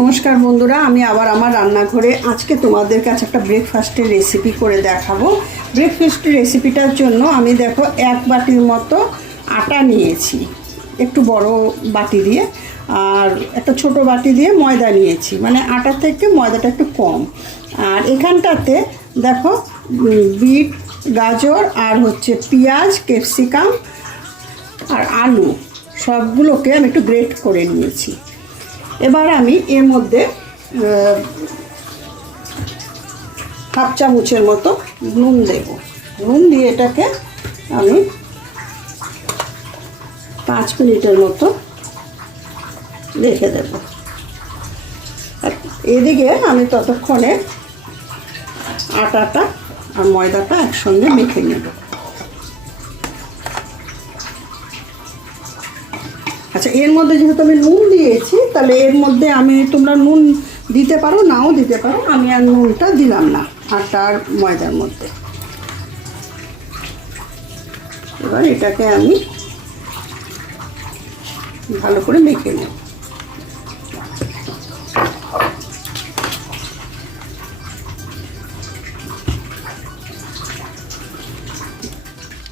নমস্কার বন্ধুরা, আমি আবার আমার রান্নাঘরে আজকে তোমাদের কাছে একটা ব্রেকফাস্টের রেসিপি করে দেখাবো। ব্রেকফাস্টের রেসিপিটার জন্য আমি দেখো 1 বাটির মতো আটা নিয়েছি, একটু বড় বাটি দিয়ে, আর একটা ছোট বাটি দিয়ে ময়দা নিয়েছি, মানে আটা থেকে ময়দাটা একটু কম। আর এখানটাতে দেখো বিট, গাজর আর হচ্ছে পেঁয়াজ, ক্যাপসিকাম আর আলু সবগুলোকে আমি একটু গ্রেট করে নিয়েছি। এবার আমি এর মধ্যে হাফ চামচের মতো নুন দেব। নুন দিয়ে এটাকে আমি 5 মিনিটের মতো রেখে দেব। এদিকে আমি ততক্ষণে আটাটা আর ময়দাটা একসঙ্গে মেখে নেব। আচ্ছা, এর মধ্যে যেহেতু আমি নুন দিয়েছি, তাহলে এর মধ্যে তোমরা নুন দিতে পারো, নাও দিতে পারো। আমি আর নুনটা দিলাম না আটা আর ময়দার মধ্যে। এবার এটাকে আমি ভালো করে মেখে নেব।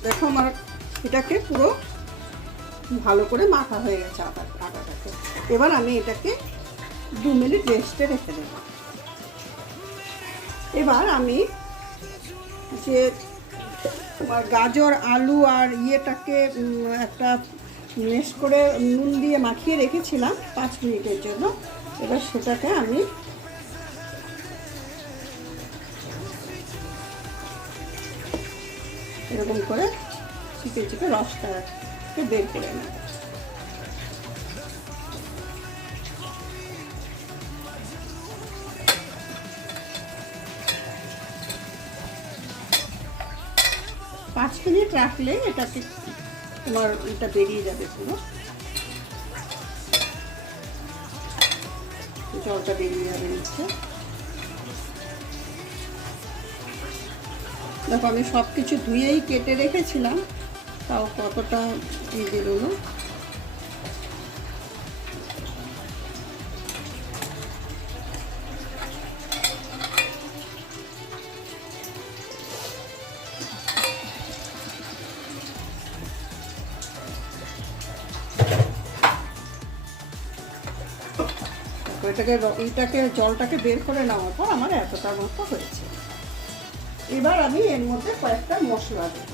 দেখো আমার এটাকে পুরো ভালো করে মাখা হয়ে গেছে আটাটাকে। এবার আমি এটাকে 2 মিনিট রেস্টে রেখে দেব। এবার আমি যে তোমার গাজর, আলু আর ইয়েটাকে একটা মেশ করে নুন দিয়ে মাখিয়ে রেখেছিলাম 5 মিনিটের জন্য, এবার সেটাকে আমি এরকম করে চিপে চিপে রসটাকে বের করে নেব। পাঁচ মিনিট রাখলে এটাকে তোমার এটা বেরিয়ে যাবে, পুরো জলটা বেরিয়ে যাবে নিচে। দেখো আমি সব কিছু ধুয়েই কেটে রেখেছিলাম, তাও কতটা বেরোলো। এইটাকে জলটাকে বের করে নেওয়ার পর আমার এতটার মতো হয়েছে। এবার আমি এর মধ্যে কয়েকটা মশলা দেব।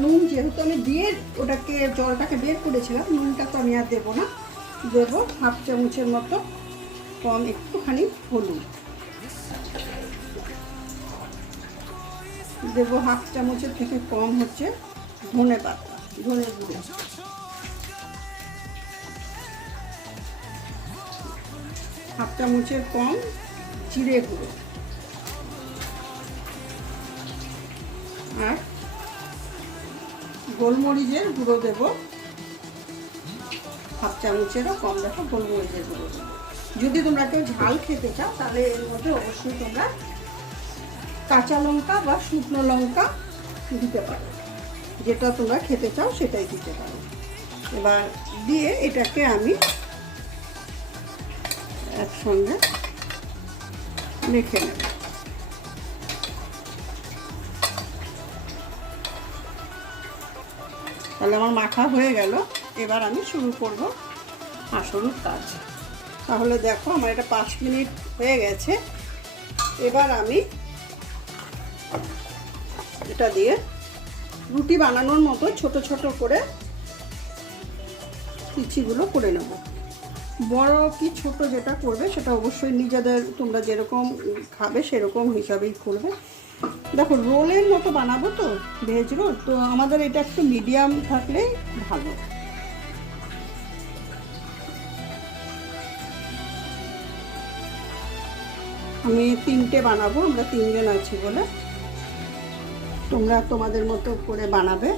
নুন যেহেতু আমি দিয়ে ওটাকে জলটাকে বের করেছিলাম, নুনটা তো আমি আর দেবো না। দেবো হাফ চামচের মতো কম একটুখানি হলুদ, দেবো হাফ চামচের থেকে কম হচ্ছে ধনে পাতা, ধনে গুঁড়ো, হাফ চামচের কম জিরে গুঁড়ো, আর গোলমরিচের গুঁড়ো দেব হাফ চামচেরও কম। দেখো গোলমরিচের গুঁড়ো দেবো। যদি তোমরা কেউ ঝাল খেতে চাও তাহলে এর মধ্যে অবশ্যই তোমরা কাঁচা লঙ্কা বা শুকনো লঙ্কা দিতে পারো, যেটা তোমরা খেতে চাও সেটাই দিতে পারো। এবার দিয়ে এটাকে আমি একসঙ্গে মেখে নেব। তাহলে আমার মাখা হয়ে গেল। এবার আমি শুরু করব আসল কাজ। তাহলে দেখো আমার এটা 5 মিনিট হয়ে গেছে। এবার আমি এটা দিয়ে রুটি বানানোর মতো ছোট ছোট করে লিচিগুলো করে নেব। বড় কি ছোট যেটা করবে সেটা অবশ্যই নিজেদের, তোমরা যেরকম খাবে সেরকম হিসাবেই করবে। দেখো রোলের মতো বানাবো তো, ভেজ রোল, তো আমাদের এটা একটু মিডিয়াম থাকলেই ভালো। আমি 3টে বানাবো, আমরা 3 জন আছি বলে। তোমরা তোমাদের মতো করে বানাবে।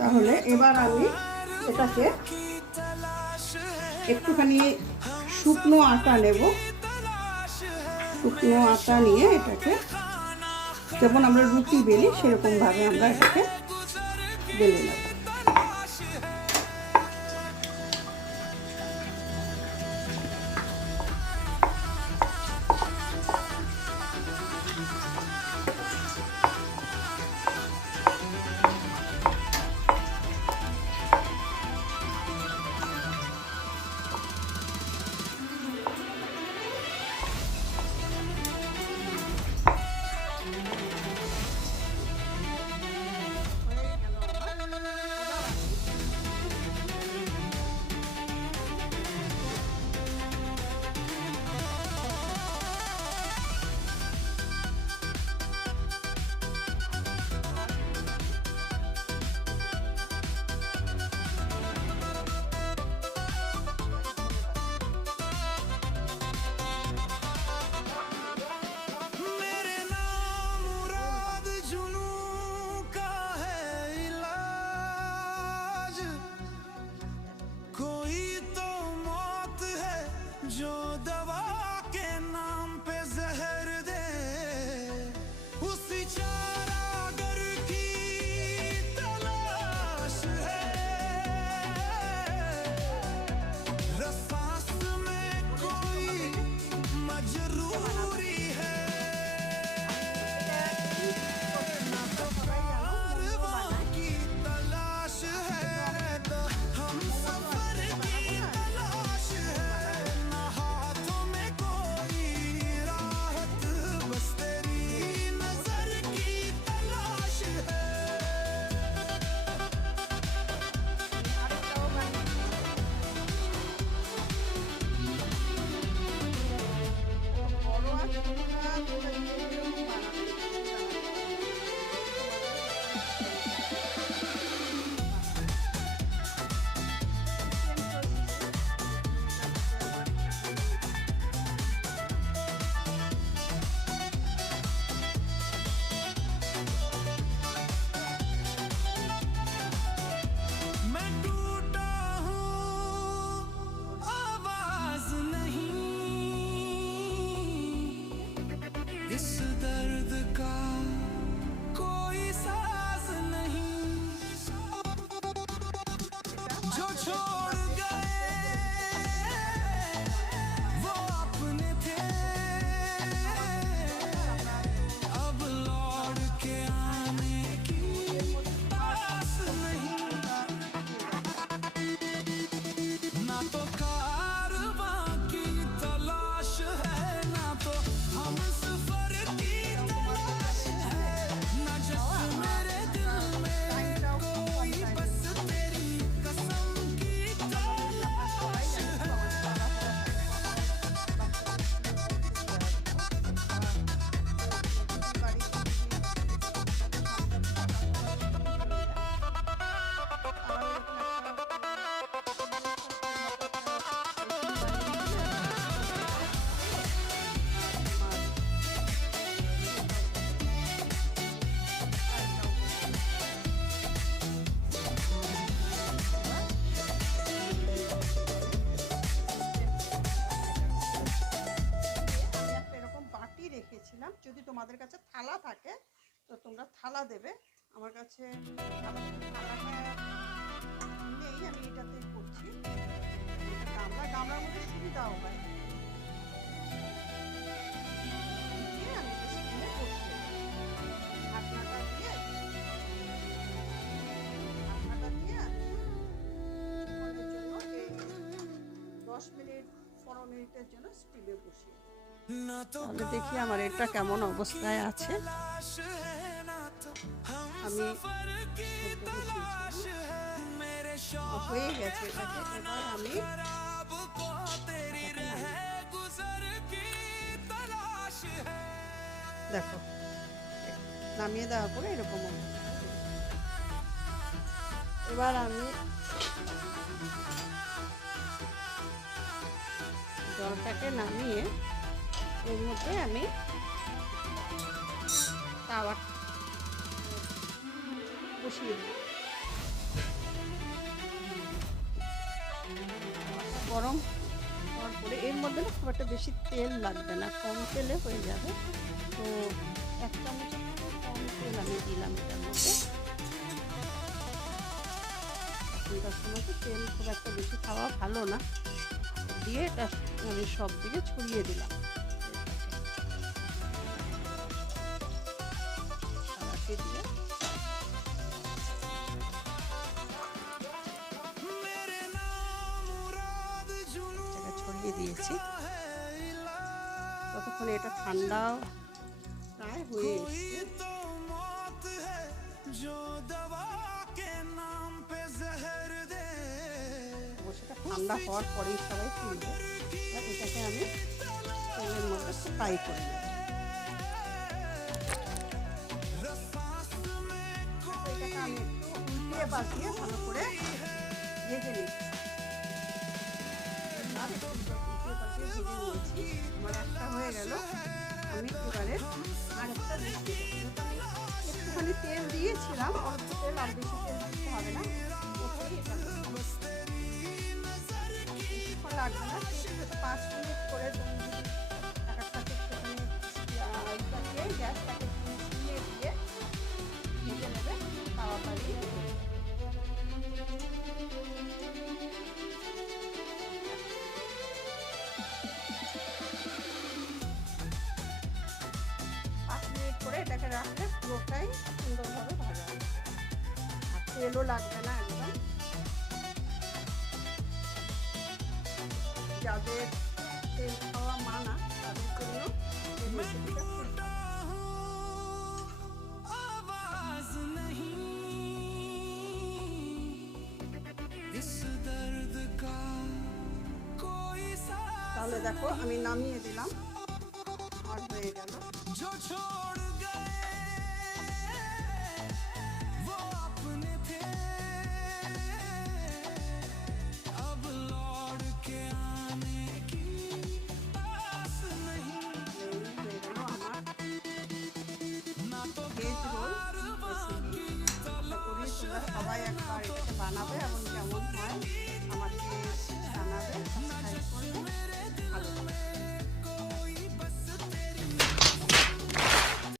তাহলে এবার আমি এটাকে একটুখানি শুকনো আটা নেব। শুকনো আটা নিয়ে এটাকে যেমন আমরা রুটি বেলি সেরকমভাবে আমরা এটাকে বেলে নেব। তোমাদের কাছে থালা থাকে তো তোমরা থালা দেবে। আমার কাছে থালাটা নেই, আমি এটাতেই করছি। গামলার মধ্যে সুবিধাও হয়। আমি স্টিমে বসিয়ে ঢাকনাটা দিয়ে কিছুক্ষণের জন্য এই 10 মিনিট 15 মিনিটের জন্য স্টিমে বসিয়ে। তাহলে দেখি আমার এটা কেমন অবস্থায় আছে। আমি হয়ে গেছে এটাকে। এবার আমি দেখো নামিয়ে দেওয়ার পরে এরকম এবার আমি জলটাকে নামিয়ে এর মধ্যে আমি তাওয়া বসিয়ে দিই। গরম হওয়ার পরে এর মধ্যে না খুব একটা বেশি তেল লাগবে না, কম তেলে হয়ে যাবে। তো 1 চামচের থেকে কম তেল আমি দিলাম এটার মধ্যে। এখনকার সময় তো তেল খুব একটা বেশি খাওয়া ভালো না, দিয়ে এটা আমি সব দিকে ছড়িয়ে দিলাম। দিয়ে ছড়িয়ে দিয়েছি। ততক্ষণে এটা ঠান্ডা প্রায় হয়ে এসছে। সেটা ঠান্ডা হওয়ার পরেই সবাই তুলবে। এটাকে আমি তেলের মধ্যে ফ্রাই করে নেব। এটাকে আমি একটু উল্টিয়ে পাল্টিয়ে ভালো করে ভেজে নিচ্ছি। আমার একটা হয়ে গেল। আমি এবারে আরেকটা দিচ্ছি। একটুখানি তেল দিয়েছিলাম, অল্প তেল, আর বেশি তেল দিতে হবে না। ওটাই এটা লাগবে না। 5 মিনিট করে তুমি যদি একটাকে একটুখানি গ্যাসটাকে দিয়ে দিয়ে ভেজে নেবে তাড়াতাড়ি। 5 মিনিট করে এটাকে রাখলে পুরোটাই সুন্দরভাবে ভাজা হবে, আর তেলও লাগবে না একদম। যাদের তেল খাওয়া মানা তাদের জন্য এই রেসিপিটা খুব তাহলে দেখো আমি নামিয়ে দিলাম, আর হয়ে গেল।